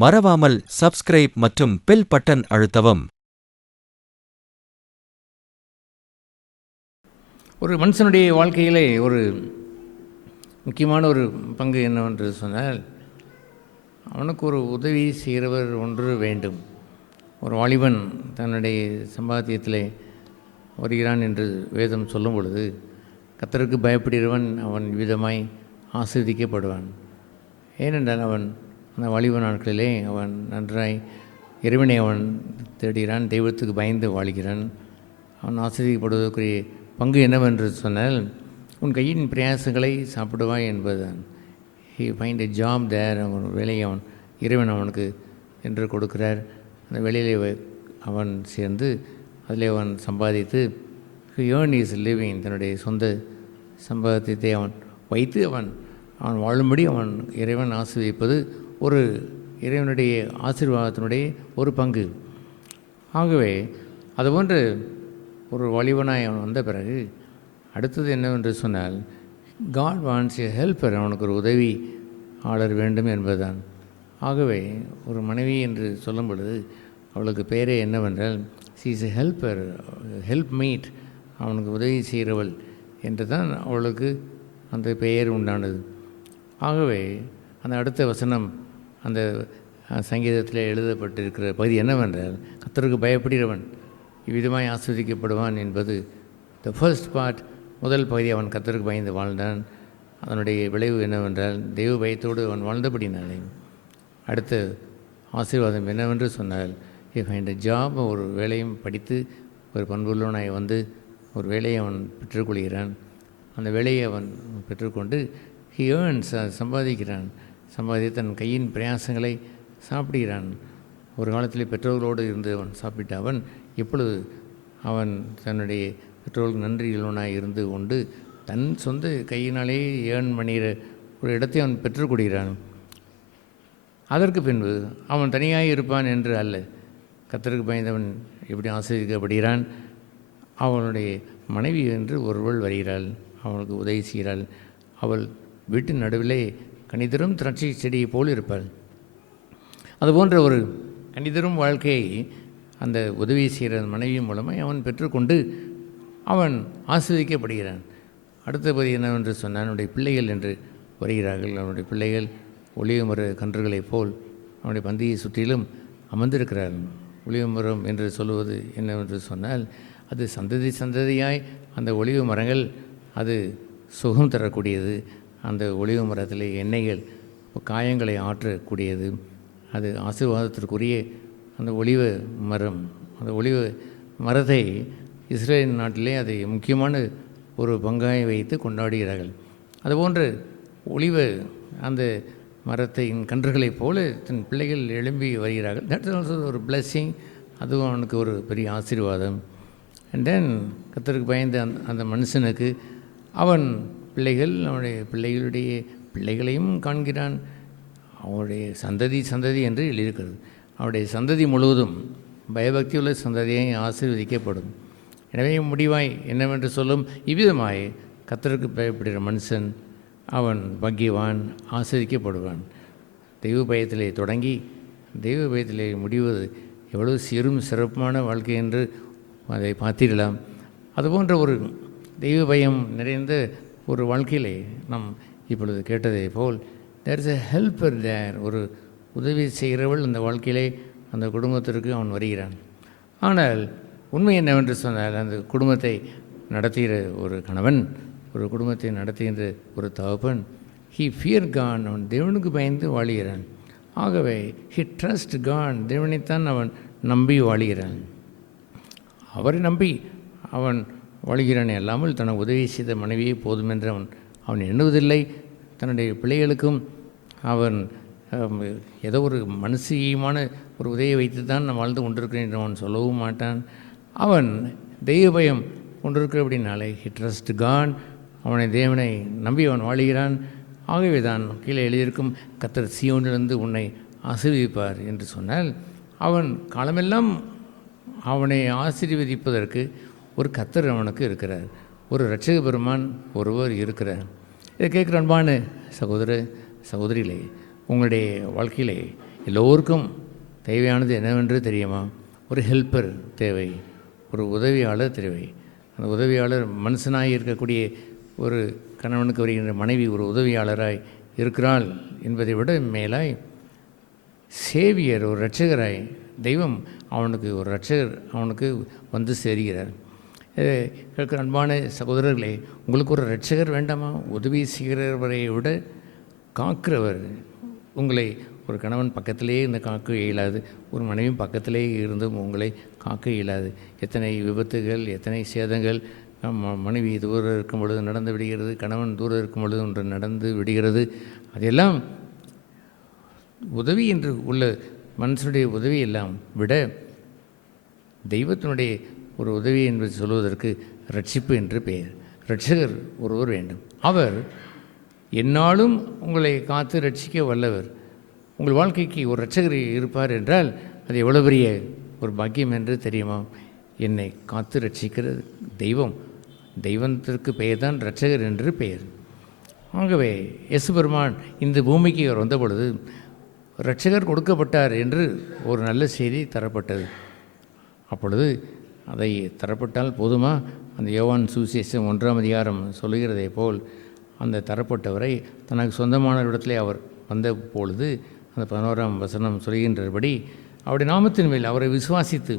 மறவாமல் சப்ஸ்கிரைப் மற்றும் bell button அழுத்தவும். ஒரு மனுஷனுடைய வாழ்க்கையிலே ஒரு முக்கியமான ஒரு பங்கு என்னவென்று சொன்னால் அவனுக்கு ஒரு உதவி செய்கிறவர் ஒன்று வேண்டும். ஒரு வாலிபன் தன்னுடைய சம்பாத்தியத்திலே வருகிறான் என்று வேதம் சொல்லும் பொழுது கத்தருக்கு பயப்படுகிறவன் அவன் விதமாய் ஆஸ்வதிக்கப்படுவான் ஏனென்றால் அவன் அந்த வாலிப நாட்களிலே அவன் நன்றாய் இறைவனை அவன் தேடுகிறான் தெய்வத்துக்கு பயந்து வாழ்கிறான். அவன் ஆசிரியப்படுவதற்குரிய பங்கு என்னவென்று சொன்னால் உன் கையின் பிரயாசங்களை சாப்பிடுவாய் என்பதுதான். He find a job there அவன் வேலையை அவன் இறைவன் அவனுக்கு என்று கொடுக்கிறார். அந்த வேலையிலே அவன் சேர்ந்து அதில் அவன் சம்பாதித்து ஏர்ன் இஸ் லிவிங் தன்னுடைய சொந்த சம்பாத்தியத்தை அவன் வைத்து அவன் அவன் வாழும்படி அவன் இறைவன் ஆசிரியப்பது ஒரு இறைவனுடைய ஆசீர்வாதத்தினுடைய ஒரு பங்கு. ஆகவே அதுபோன்று ஒரு வலிவனாய் அவன் வந்த பிறகு அடுத்தது என்னவென்று சொன்னால் காட் வான்ஸ் எ ஹெல்ப்பர் அவனுக்கு ஒரு உதவி ஆளர் வேண்டும் என்பதுதான். ஆகவே ஒரு மனைவி என்று சொல்லும் பொழுது அவளுக்கு பேரே என்னவென்றால் she is a helper help meet அவனுக்கு உதவி செய்கிறவள் என்று தான் அவளுக்கு அந்த பெயர் உண்டானது. ஆகவே அந்த அடுத்த வசனம் அந்த சங்கீதத்தில் எழுதப்பட்டிருக்கிற பகுதி என்னவென்றால் கத்தருக்கு பயப்படுகிறவன் இவ்விதமாய் ஆஸ்வதிக்கப்படுவான் என்பது த ஃபர்ஸ்ட் பார்ட் முதல் பகுதி அவன் கத்தருக்கு பயந்து வாழ்ந்தான். அதனுடைய விளைவு என்னவென்றால் தெய்வ பயத்தோடு அவன் வாழ்ந்தபடினாலே. அடுத்த ஆசீர்வாதம் என்னவென்று சொன்னால் இஃப் ஃபைண்ட் ஜாப் ஒரு வேலையும் படித்து ஒரு பண்புள்ளவனாய் வந்து ஒரு வேலையை அவன் பெற்றுக்கொள்கிறான். அந்த வேலையை அவன் பெற்றுக்கொண்டு ஹி ஏர்ன்ஸ் சம்பாதிக்கிறான். சம்பாதி தன் கையின் பிரயாசங்களை சாப்பிடுகிறான். ஒரு காலத்தில் பெற்றோர்களோடு இருந்து அவன் சாப்பிட்ட அவன் இப்பொழுது அவன் தன்னுடைய பெற்றோர்களுக்கு நன்றி உள்ளவனாய் இருந்து கொண்டு தன் சொந்த கையினாலே ஏர்ன் பண்ணுகிற ஒரு இடத்தை அவன் பெற்றுக்கொடுகிறான் அதற்கு பின்பு அவன் தனியாக இருப்பான் என்று அல்ல. கத்தருக்கு பயந்தவன் எப்படி ஆசிரியப்படுகிறான் அவனுடைய மனைவி என்று ஒருவள் வருகிறாள். அவனுக்கு உதவி செய்கிறாள். அவள் வீட்டின் நடுவிலே கணிதரும் திராட்சை செடியை போல் இருப்பாள் அதுபோன்ற ஒரு கணிதரும் வாழ்க்கையை அந்த உதவி செய்கிற மனைவி மூலமாக அவன் பெற்றுக்கொண்டு அவன் ஆஸ்வதிக்கப்படுகிறான் அடுத்த பகுதி என்னவென்று சொன்னால் அவனுடைய பிள்ளைகள் என்று வருகிறார்கள். அவனுடைய பிள்ளைகள் ஒளியமர கன்றுகளைப் போல் அவனுடைய பந்தியை சுற்றிலும் அமர்ந்திருக்கிறார்கள் ஒளிவமரம் என்று சொல்லுவது என்னவென்று சொன்னால் அது சந்ததி சந்ததியாய் அந்த ஒளிவு மரங்கள் அது சுகம் தரக்கூடியது. அந்த ஒளிவு மரத்தில் எண்ணெய்கள் காயங்களை ஆற்றக்கூடியது. அது ஆசீர்வாதத்திற்குரிய அந்த ஒளிவ மரம். அந்த ஒளிவ மரத்தை இஸ்ரேல் நாட்டிலே அதை முக்கியமான ஒரு பங்காய் வைத்து கொண்டாடுகிறார்கள். அதுபோன்று ஒளிவ அந்த மரத்தின் கன்றுகளைப் போல தன் பிள்ளைகள் எழும்பி வருகிறார்கள். தட்ஸ் ஆல்சோ ஒரு blessing. அதுவும் அவனுக்கு ஒரு பெரிய ஆசீர்வாதம். அண்ட் தென் கத்தருக்கு பயந்த அந்த அந்த மனுஷனுக்கு அவன் பிள்ளைகள் அவனுடைய பிள்ளைகளுடைய பிள்ளைகளையும் காண்கிறான். அவனுடைய சந்ததி சந்ததி என்று எழுதியிருக்கிறது. அவனுடைய சந்ததி முழுவதும் பயபக்தியுள்ள சந்ததியை ஆசீர்வதிக்கப்படும். எனவே முடிவாய் என்னவென்று சொல்லும் இவ்விதமாய் கத்தருக்கு பயப்படுகிற மனுஷன் அவன் பக்கியவான் ஆசிரிக்கப்படுவான் தெய்வ பயத்திலே தொடங்கி தெய்வ பயத்திலே முடிவது எவ்வளவு சிறும் சிறப்பான வாழ்க்கை என்று அதை பார்த்திடலாம். அதுபோன்ற ஒரு தெய்வ பயம் நிறைந்த ஒரு வாழ்க்கையிலே நாம் இப்பொழுது கேட்டதை போல் தேர் இஸ் எ ஹெல்பர் தேர் ஒரு உதவி செய்கிறவள் அந்த வாழ்க்கையிலே அந்த குடும்பத்திற்கு அவன் வருகிறான். ஆனால் உண்மை என்னவென்று சொன்னால் அந்த குடும்பத்தை நடத்துகிற ஒரு கணவன் ஒரு குடும்பத்தை நடத்துகின்ற ஒரு தகப்பன் ஹி ஃபியர் கான் அவன் தேவனுக்கு பயந்து வாழுகிறான். ஆகவே ஹி ட்ரஸ்ட் கான் தேவனைத்தான் அவன் நம்பி வாழுகிறான். அவரை நம்பி அவன் வாழ்கிறானே அல்லாமல் தனக்கு உதவி செய்த மனைவியே போதுமென்று அவன் அவன் எண்ணுவதில்லை. தன்னுடைய பிள்ளைகளுக்கும் அவன் ஏதோ ஒரு மனசியமான ஒரு உதவியை வைத்து தான் நான் வாழ்ந்து கொண்டிருக்கிறேன் என்று அவன் சொல்லவும் மாட்டான். அவன் தெய்வ பயம் கொண்டிருக்கிற அப்படின்னாலே ஹி ட்ரஸ்ட் கான் அவனை தேவனை நம்பி அவன் வாழ்கிறான். ஆகவே தான் கீழே எழுதியிருக்கும் கத்தர் சியோனிலிருந்து உன்னை ஆசீர்வதிப்பார் என்று சொன்னால் அவன் காலமெல்லாம் அவனை ஆசீர்வதிப்பதற்கு ஒரு கத்தர் அவனுக்கு இருக்கிறார். ஒரு ரட்சக பெருமான் ஒருவர் இருக்கிறார். இதை கேட்குற அன்பான சகோதர சகோதரிகளே உங்களுடைய வாழ்க்கையிலே எல்லோருக்கும் தேவையானது என்னவென்று தெரியுமா? ஒரு ஹெல்ப்பர் தேவை ஒரு உதவியாளர் தேவை. அந்த உதவியாளர் மனுஷனாய் இருக்கக்கூடிய ஒரு கணவனுக்கு வருகின்ற மனைவி ஒரு உதவியாளராய் இருக்கிறாள் என்பதை விட மேலாய் சேவியர் ஒரு ரட்சகராய் தெய்வம் அவனுக்கு ஒரு ரட்சகர் அவனுக்கு வந்து சேர்கிறார். கேட்கிற அன்பான சகோதரர்களே உங்களுக்கு ஒரு ரட்சகர் வேண்டாமா? உதவி செய்கிறவரை விட காக்கிறவர். உங்களை ஒரு கணவன் பக்கத்திலே இருந்து காக்க இயலாது. ஒரு மனைவி பக்கத்திலே இருந்தும் உங்களை காக்க இயலாது. எத்தனை விபத்துகள் எத்தனை சேதங்கள் ம- மனைவி தூரம் இருக்கும் பொழுது நடந்து விடுகிறது கணவன் தூரம் இருக்கும் பொழுது ஒன்று நடந்து விடுகிறது. அதெல்லாம் உதவி என்று உள்ள மனுஷனுடைய உதவி எல்லாம் விட தெய்வத்தினுடைய ஒரு உதவி என்பது சொல்வதற்கு ரட்சிப்பு என்று பெயர். ரட்சகர் ஒருவர் வேண்டும். அவர் என்னாலும் உங்களை காத்து ரட்சிக்க வல்லவர். உங்கள் வாழ்க்கைக்கு ஒரு ரட்சகர் இருப்பார் என்றால் அது எவ்வளோ பெரிய ஒரு பாக்கியம் என்று தெரியுமா? என்னை காத்து ரட்சிக்கிற தெய்வம். தெய்வத்திற்கு பெயர் தான் ரட்சகர் என்று பெயர். ஆகவே இயேசு பெருமான் இந்த பூமிக்கு அவர் வந்த பொழுது ரட்சகர் கொடுக்கப்பட்டார் என்று ஒரு நல்ல செய்தி தரப்பட்டது. அப்பொழுது அதை தரப்பட்டால் போதுமா? அந்த யோவான் சுவிசேஷம் ஒன்றாம் அதிகாரம் சொல்லுகிறதை போல் அந்த தரப்பட்டவரை தனக்கு சொந்தமான இடத்திலே அவர் வந்த பொழுது அந்த பதினோராம் வசனம் சொல்கின்றபடி அவருடைய நாமத்தின் மேல் அவரை விசுவாசித்து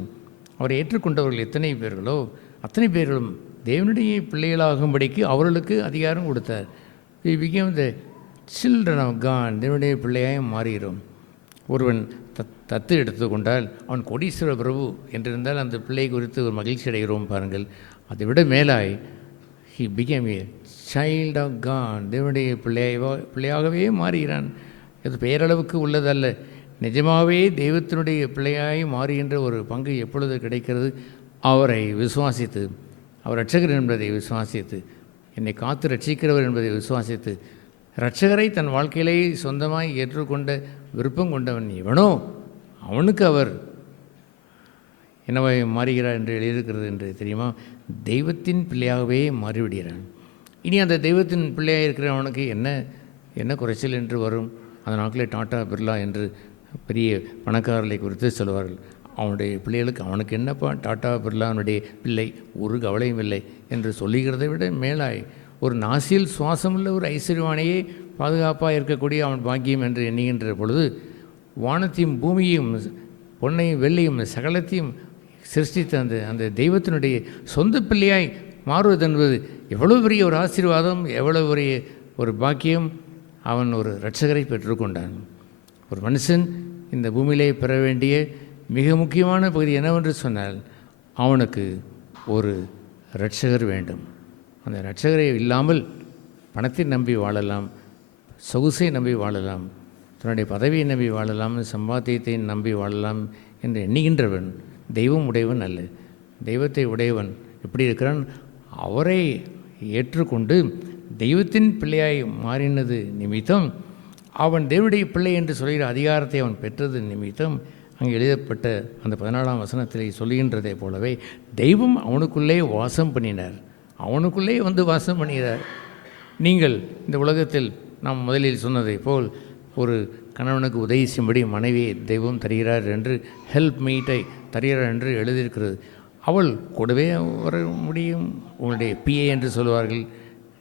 அவரை ஏற்றுக்கொண்டவர்கள் எத்தனை பேர்களோ அத்தனை பேர்களும் தேவனுடைய பிள்ளைகளாகும்படிக்கு அவர்களுக்கு அதிகாரம் கொடுத்தார். We become the children of God தேவனுடைய பிள்ளையாக மாறுகிறோம். ஒருவன் தத் தத்து எடுத்துக்கொண்டால் அவன் கொடீஸ்வர பிரபு என்றிருந்தால் அந்த பிள்ளை குறித்து ஒரு மகிழ்ச்சி அடைகிறோம் பாருங்கள். அதை விட மேலாய் he became a child of God தேவனுடைய பிள்ளையாக பிள்ளையாகவே மாறுகிறான். இது பெயரளவுக்கு உள்ளதல்ல. நிஜமாகவே தெய்வத்தினுடைய பிள்ளையாய் மாறுகின்ற ஒரு பங்கு எப்பொழுது கிடைக்கிறது? அவரை விசுவாசித்து அவர் ரட்சகர் என்பதை விசுவாசித்து என்னை காத்து ரட்சிக்கிறவர் என்பதை விசுவாசித்து ரட்சகரை தன் வாழ்க்கையிலே சொந்தமாய் ஏற்றுக்கொண்ட விருப்பம் கொண்டவன் எவனோ அவனுக்கு அவர் என்னவை மாறுகிறார் என்று எழுதியிருக்கிறது என்று தெரியுமா? தெய்வத்தின் பிள்ளையாகவே மாறிவிடுகிறான். இனி அந்த தெய்வத்தின் பிள்ளையாக இருக்கிற அவனுக்கு என்ன என்ன குறைச்சல் என்று வரும்? அந்த நாட்களில் டாட்டா பிர்லா என்று பெரிய பணக்காரர்களை குறித்து சொல்வார்கள். அவனுடைய பிள்ளைகளுக்கு அவனுக்கு என்னப்பா? டாட்டா பிர்லானுடைய பிள்ளை ஒரு கவலையும் இல்லை என்று சொல்லுகிறதை விட மேலாய் ஒரு நாசியில் சுவாசமுள்ள ஒரு ஐஸ்வர்யவானையே பாதுகாப்பாக இருக்கக்கூடிய அவன் பாக்கியம் என்று எண்ணுகின்ற பொழுது வானத்தையும் பூமியையும் பொன்னையும் வெள்ளையும் சகலத்தையும் சிருஷ்டித்த அந்த அந்த தெய்வத்தினுடைய சொந்த பிள்ளையாய் மாறுவது என்பது எவ்வளவு பெரிய ஒரு ஆசீர்வாதம் எவ்வளவு பெரிய ஒரு பாக்கியம். அவன் ஒரு இரட்சகரை பெற்றுக்கொண்டான் ஒரு மனுஷன் இந்த பூமியிலே பெற வேண்டிய மிக முக்கியமான பகுதி என்னவென்று சொன்னால் அவனுக்கு ஒரு இரட்சகர் வேண்டும். அந்த இரட்சகரை இல்லாமல் பணத்தை நம்பி வாழலாம் சொகுசை நம்பி வாழலாம் தன்னுடைய பதவியை நம்பி வாழலாம் சம்பாத்தியத்தை நம்பி வாழலாம் என்று எண்ணுகின்றவன் தெய்வம் உடையவன் அல்ல. தெய்வத்தை உடையவன் எப்படி இருக்கிறான்? அவரை ஏற்றுக்கொண்டு தெய்வத்தின் பிள்ளையாய் மாறினது நிமித்தம் அவன் தேவனுடைய பிள்ளை என்று சொல்கிற அதிகாரத்தை அவன் பெற்றது நிமித்தம் அங்கே எழுதப்பட்ட அந்த பதினாலாம் வசனத்திலே சொல்லுகின்றதை போலவே தெய்வம் அவனுக்குள்ளே வாசம் பண்ணினார். அவனுக்குள்ளே வந்து வாசம் பண்ணுகிறார் நீங்கள் இந்த உலகத்தில் நாம் முதலில் சொன்னதை போல் ஒரு கணவனுக்கு உதவி செய்யும்படி மனைவியை தெய்வம் தருகிறார் என்று ஹெல்ப் மீட்டை தருகிறார் என்று எழுதியிருக்கிறது. அவள் கூடவே வர முடியும். உங்களுடைய பிஏ என்று சொல்வார்கள்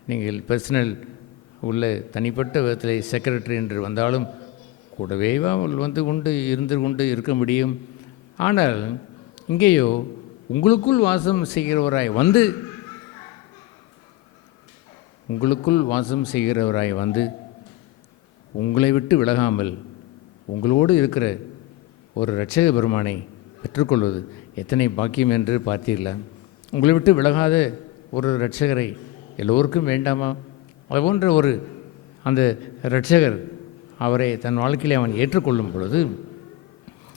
நீங்கள் பர்சனல் உள்ள தனிப்பட்ட விதத்தில் செக்ரட்டரி என்று வந்தாலும் கூடவே அவள் வந்து கொண்டு இருந்து கொண்டு இருக்க முடியும். ஆனால் இங்கேயோ உங்களுக்குள் வாசம் செய்கிறவராய் வந்து உங்களுக்குள் வாசம் செய்கிறவராய் வந்து உங்களை விட்டு விலகாமல் உங்களோடு இருக்கிற ஒரு இரட்சக பெருமானை பெற்றுக்கொள்வது எத்தனை பாக்கியம் என்று பார்த்தீர்களா? உங்களை விட்டு விலகாத ஒரு இரட்சகரை எல்லோருக்கும் வேண்டாமா? அது போன்ற ஒரு அந்த இரட்சகர் அவரை தன் வாழ்க்கையிலே அவன் ஏற்றுக்கொள்ளும் பொழுது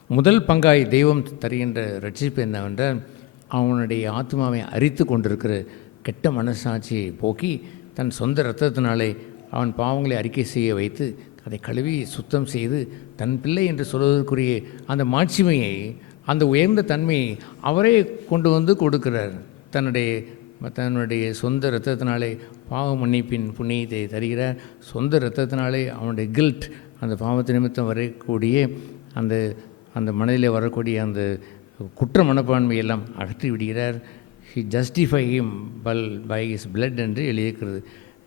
முதல் பங்காய் தெய்வம் தருகின்ற ரட்சிப்பு என்னவென்றால் அவனுடைய ஆத்மாவை அரித்து கொண்டிருக்கிற கெட்ட மனசாட்சியை போக்கி தன் சொந்த இரத்தத்தினாலே அவன் பாவங்களை அறிக்கை செய்ய வைத்து அதை கழுவி சுத்தம் செய்து தன் பிள்ளை என்று சொல்வதற்குரிய அந்த மாட்சிமையை அந்த உயர்ந்த தன்மையை அவரே கொண்டு வந்து கொடுக்கிறார். தன்னுடைய தன்னுடைய சொந்த இரத்தத்தினாலே பாவ மன்னிப்பின் புண்ணியத்தை தருகிறார். சொந்த இரத்தத்தினாலே அவனுடைய கில்ட் அந்த பாவத்து நிமித்தம் வரக்கூடிய அந்த அந்த மனதிலே வரக்கூடிய அந்த குற்ற மனப்பான்மை எல்லாம் அகற்றி விடுகிறார் he justify him full by his blood என்று எழுதியிருக்கிறது.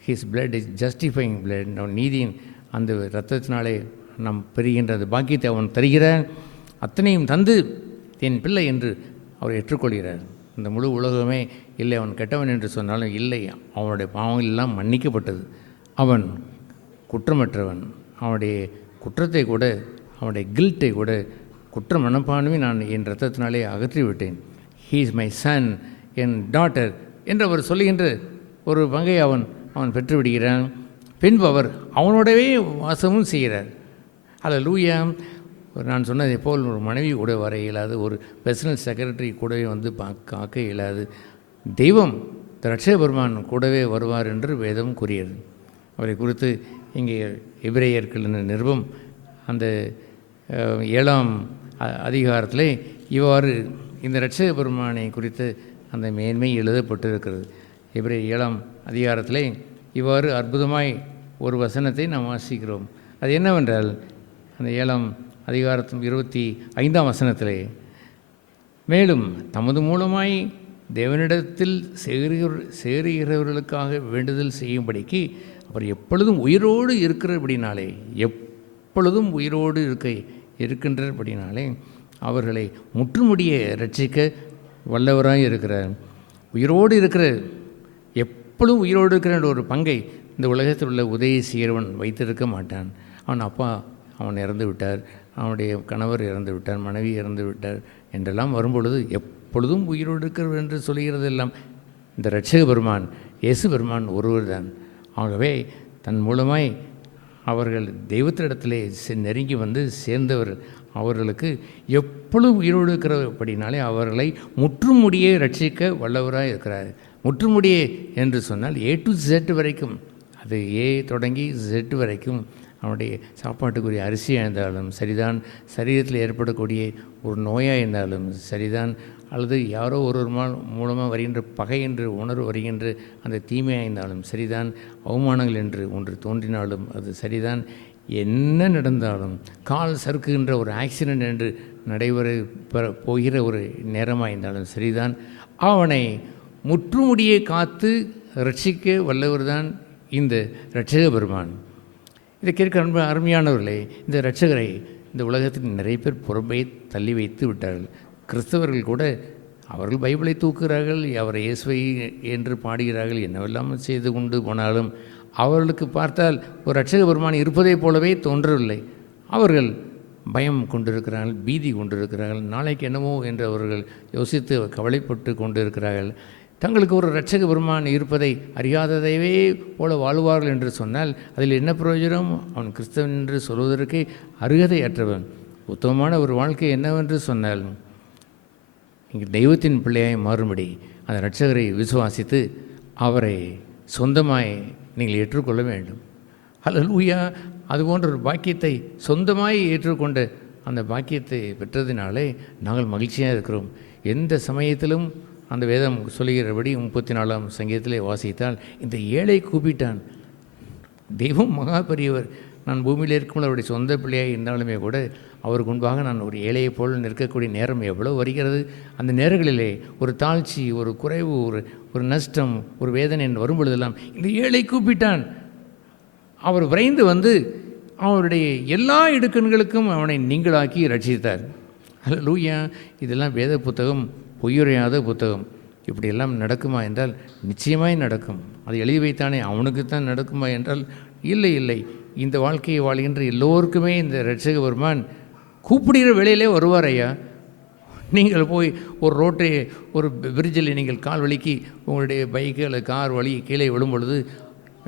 His blood is justifying blood அவன் நீதியின் அந்த இரத்தத்தினாலே நாம் பெறுகின்றது பாக்கியத்தை அவன் தருகிறார் அத்தனையும் தந்து என் பிள்ளை என்று அவர் ஏற்றுக்கொள்கிறார். இந்த முழு உலகமே இல்லை அவன் கெட்டவன் என்று சொன்னாலும் இல்லை. அவனுடைய பாவங்கள் எல்லாம் மன்னிக்கப்பட்டது. அவன் குற்றமற்றவன். அவனுடைய குற்றத்தை கூட அவனுடைய கில்ட்டை கூட குற்ற மனப்பான்மை நான் என் ரத்தத்தினாலே அகற்றி விட்டேன் ஹீ இஸ் மை சன் என் டாட்டர் என்று அவர் சொல்லுகின்ற ஒரு பங்கை அவன் அவன் பெற்று விடுகிறான் பின்பு அவர் அவனோடவே வாசமும் செய்கிறார். அதில் லூயா நான் சொன்னதை போல் ஒரு மனைவி கூட வர இயலாது ஒரு பர்சனல் செக்ரட்டரி கூடவே வந்து காக்க இயலாது. தெய்வம் ரட்சபெருமான் கூடவே வருவார் என்று வேதம் கூறியது. அவரை குறித்து இங்கே எபிரேயர்கள் என்ற நிருபம் அந்த ஏழாம் அதிகாரத்திலே இவ்வாறு இந்த ரட்சக பெருமானை குறித்து அந்த மேன்மை எழுதப்பட்டிருக்கிறது. எபிரே ஏழாம் அதிகாரத்தில் இவ்வாறு அற்புதமாய் ஒரு வசனத்தை நாம் வாசிக்கிறோம். அது என்னவென்றால் அந்த ஏழாம் அதிகாரத்தின் இருபத்தி ஐந்தாம் வசனத்திலே மேலும் தமது மூலமாய் தேவனிடத்தில் சேருகிற சேருகிறவர்களுக்காக வேண்டுதல் செய்யும்படிக்கு அவர் எப்பொழுதும் உயிரோடு இருக்கிறபடினாலே எப்பொழுதும் உயிரோடு இருக்க இருக்கின்றபடினாலே அவர்களை முற்றுமுடிய ரட்சிக்க வல்லவராக இருக்கிறார். உயிரோடு இருக்கிற எப்பொழுதும் உயிரோடு இருக்கிற ஒரு பங்கை இந்த உலகத்தில் உள்ள உதவி செய்கிறவன் வைத்திருக்க மாட்டான். அவன் அப்பா அவன் இறந்து விட்டார். அவனுடைய கணவர் இறந்து விட்டார். மனைவி இறந்து விட்டார் என்றெல்லாம் வரும்பொழுது எப்பொழுதும் உயிரோடு இருக்கிறவர் என்று சொல்கிறதெல்லாம் இந்த ரட்சக பெருமான் இயேசு பெருமான் ஒருவர் தான் ஆகவே தன் மூலமாய் அவர்கள் தெய்வத்திடத்திலே செ- நெருங்கி வந்து சேர்ந்தவர் அவர்களுக்கு எப்பொழுதும் உயிரோடு இருக்கிறபடினாலே அவர்களை முற்றுமுடியே ரட்சிக்க வல்லவராக இருக்கிறார். முற்றுமுடியே என்று சொன்னால் ஏ டு ஜெட் வரைக்கும். அது ஏ தொடங்கி ஜெட் வரைக்கும் அவனுடைய சாப்பாட்டுக்குரிய அரிசியாக இருந்தாலும் சரிதான் சரீரத்தில் ஏற்படக்கூடிய ஒரு நோயாக இருந்தாலும் சரிதான் அல்லது யாரோ ஒரு மூலமாக வருகின்ற பகை என்று உணர்வு வருகின்ற அந்த தீமையாக இருந்தாலும் சரிதான் அவமானங்கள் என்று ஒன்று தோன்றினாலும் அது சரிதான். என்ன நடந்தாலும் கால் சறுக்குகின்ற ஒரு ஆக்சிடெண்ட் என்று நடைபெற பெற- போகிற ஒரு நேரமாக இருந்தாலும் சரிதான். அவனை முற்றுமுடியை காத்து ரட்சிக்க வல்லவர் தான் இந்த இரட்சக பெருமான். இதை கேட்க அன்பு அருமையானவர்களே இந்த இரட்சகரை இந்த உலகத்தில் நிறைய பேர் புறம்பை தள்ளி வைத்து விட்டார்கள். கிறிஸ்தவர்கள் கூட அவர்கள் பைபிளை தூக்குகிறார்கள் அவரை இயேசுவை என்று பாடுகிறார்கள் என்னவெல்லாம் செய்து கொண்டு போனாலும் அவர்களுக்கு பார்த்தால் ஒரு ரட்சக பெருமான் இருப்பதைப் போலவே தோன்றவில்லை. அவர்கள் பயம் கொண்டிருக்கிறார்கள் பீதி கொண்டிருக்கிறார்கள் நாளைக்கு என்னமோ என்று அவர்கள் யோசித்து கவலைப்பட்டு கொண்டிருக்கிறார்கள். தங்களுக்கு ஒரு இரட்சக பெருமான் இருப்பதை அறியாததைவே போல வாழ்வார்கள் என்று சொன்னால் அதில் என்ன பிரயோஜனம்? அவன் கிறிஸ்தவன் என்று சொல்வதற்கே அருகதையற்றவன் உத்தமமான ஒரு வாழ்க்கை என்னவென்று சொன்னால் இங்கே தெய்வத்தின் பிள்ளையாய் மாறும்படி அந்த இரட்சகரை விசுவாசித்து அவரை சொந்தமாய் நீங்கள் ஏற்றுக்கொள்ள வேண்டும். அல்லூயா அது போன்ற ஒரு பாக்கியத்தை சொந்தமாய் ஏற்றுக்கொண்ட அந்த பாக்கியத்தை பெற்றதினாலே நாங்கள் மகிழ்ச்சியாக இருக்கிறோம். எந்த சமயத்திலும் அந்த வேதம் சொல்லுகிறபடி முப்பத்தி நாலாம் சங்கீதத்திலே வாசித்தால் இந்த ஏழை கூப்பிட்டான். தெய்வம் மகா பெரியவர். நான் பூமியில் இருக்கும்போது அவருடைய சொந்த பிள்ளையாக இருந்தாலுமே கூட அவருக்கு முன்பாக நான் ஒரு ஏழையை போல் நிற்கக்கூடிய நேரம் எவ்வளோ வருகிறது. அந்த நேரங்களிலே ஒரு தாழ்ச்சி ஒரு குறைவு ஒரு ஒரு நஷ்டம் ஒரு வேதனை என்று வரும் பொழுதெல்லாம் இந்த ஏழை கூப்பிட்டான். அவர் விரைந்து வந்து அவருடைய எல்லா இடுக்கண்களுக்கும் அவனை நீங்களாக்கி ரட்சித்தார் லூயா இதெல்லாம் வேத புத்தகம் பொய்யுரையாத புத்தகம். இப்படியெல்லாம் நடக்குமா என்றால் நிச்சயமாய் நடக்கும். அது எழுதி வைத்தானே அவனுக்குத்தான் நடக்குமா என்றால் இல்லை இல்லை. இந்த வாழ்க்கையை வாழ்கின்ற எல்லோருக்குமே இந்த ரட்சக பெருமான் கூப்பிடுகிற வேலையிலே வருவார் ஐயா. நீங்கள் போய் ஒரு ரோட்டை ஒரு பிரிட்ஜில் நீங்கள் கால் வலிக்கு உங்களுடைய பைக்கு அல்லது கார் வழி கீழே விழும் பொழுது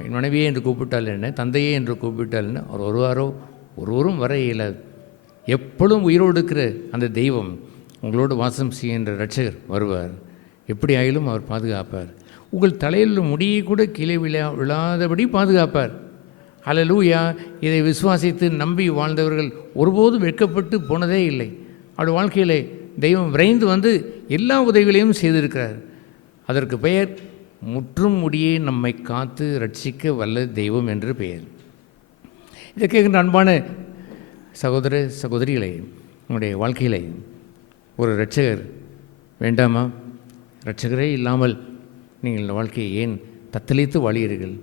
என் மனைவியே என்று கூப்பிட்டால் என்ன தந்தையே என்று கூப்பிட்டால் என்ன அவர் வருவாரோ? ஒருவரும் வர இயலாது. எப்பொழுதும் உயிரோடு இருக்கிற அந்த தெய்வம் உங்களோடு வாசம் செய்கின்ற ரட்சகர் வருவார். எப்படி ஆயிலும் அவர் பாதுகாப்பார். உங்கள் தலையில் முடியை கூட கீழே விழா விழாதபடி பாதுகாப்பார். அலலூயா இதை விசுவாசித்து நம்பி வாழ்ந்தவர்கள் ஒருபோதும் வெட்கப்பட்டு போனதே இல்லை. அவருடைய வாழ்க்கையிலே தெய்வம் விரைந்து வந்து எல்லா உதவிகளையும் செய்திருக்கிறார். அதற்கு பெயர் முற்றும் முடியே நம்மை காத்து ரட்சிக்க வல்ல தெய்வம் என்று பெயர். இதை கேட்கின்ற அன்பான சகோதர சகோதரிகளே உங்களுடைய வாழ்க்கையிலே ஒரு இரட்சகர். வேண்டாமா? இரட்சகரே இல்லாமல் நீங்கள் வாழ்க்கையை ஏன் தத்தளித்து வாழுகிறீர்கள்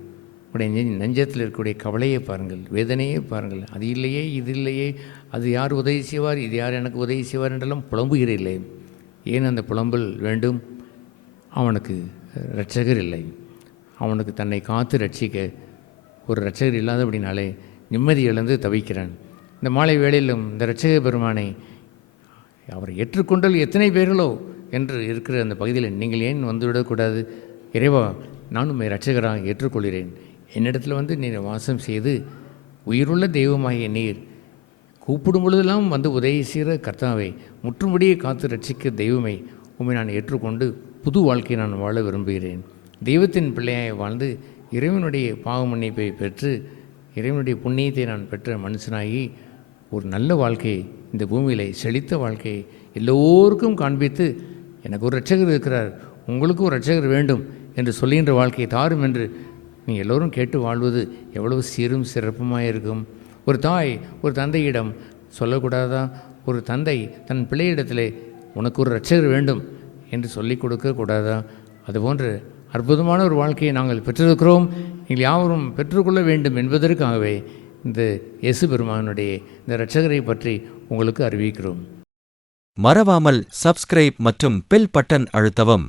உடைய நெஞ்சத்தில் இருக்கக்கூடிய கவலையை பாருங்கள் வேதனையை பாருங்கள். அது இல்லையே இது இல்லையே அது யார் உதவி செய்வார் இது யார் எனக்கு உதவி செய்வார் என்றெல்லாம் புலம்புகிறீர்களே. ஏன் அந்த புலம்பல் வேண்டும்? அவனுக்கு இரட்சகர் இல்லை. அவனுக்கு தன்னை காத்து ரட்சிக்க ஒரு இரட்சகர் இல்லாதபடினாலே நிம்மதி இழந்து தவிக்கிறான். இந்த மாலை வேளையிலும் இந்த இரட்சக பெருமானை அவரை ஏற்றுக்கொண்டால் எத்தனை பேர்களோ என்று இருக்கிற அந்த பகுதியில் நீங்கள் ஏன் வந்துவிடக்கூடாது? இறைவா நானும் ரட்சகராக ஏற்றுக்கொள்கிறேன். என்னிடத்தில் வந்து நீர் வாசம் செய்து உயிருள்ள தெய்வமாகிய நீர் கூப்பிடும் பொழுதெல்லாம் வந்து உதவி செய்கிற கர்த்தாவை முற்றும்படியே காத்து ரட்சிக்க தெய்வமை உம்மை நான் ஏற்றுக்கொண்டு புது வாழ்க்கையை நான் வாழ விரும்புகிறேன். தெய்வத்தின் பிள்ளையாய் வாழ்ந்து இறைவனுடைய பாவ மன்னிப்பை பெற்று இறைவனுடைய புண்ணியத்தை நான் பெற்ற மனுஷனாகி ஒரு நல்ல வாழ்க்கையை இந்த பூமியில் செழித்த வாழ்க்கையை எல்லோருக்கும் காண்பித்து எனக்கு ஒரு ரட்சகர் இருக்கிறார். உங்களுக்கும் ஒரு ரட்சகர் வேண்டும் என்று சொல்லுகின்ற வாழ்க்கையை தாரும் என்று நீங்கள் எல்லோரும் கேட்டு வாழ்வது எவ்வளவு சீரும் சிறப்புமாக இருக்கும். ஒரு தாய் ஒரு தந்தையிடம் சொல்லக்கூடாதா? ஒரு தந்தை தன் பிள்ளையிடத்திலே உனக்கு ஒரு ரட்சகர் வேண்டும் என்று சொல்லிக் கொடுக்கக்கூடாதா? அதுபோன்று அற்புதமான ஒரு வாழ்க்கையை நாங்கள் பெற்றிருக்கிறோம். நீங்கள் யாவரும் பெற்றுக்கொள்ள வேண்டும் என்பதற்காகவே இந்த இயேசு பெருமானுடைய இந்த இரட்சகரை பற்றி உங்களுக்கு அறிவிக்கிறோம். மறவாமல் சப்ஸ்கிரைப் மற்றும் பெல் பட்டன் அழுத்தவும்.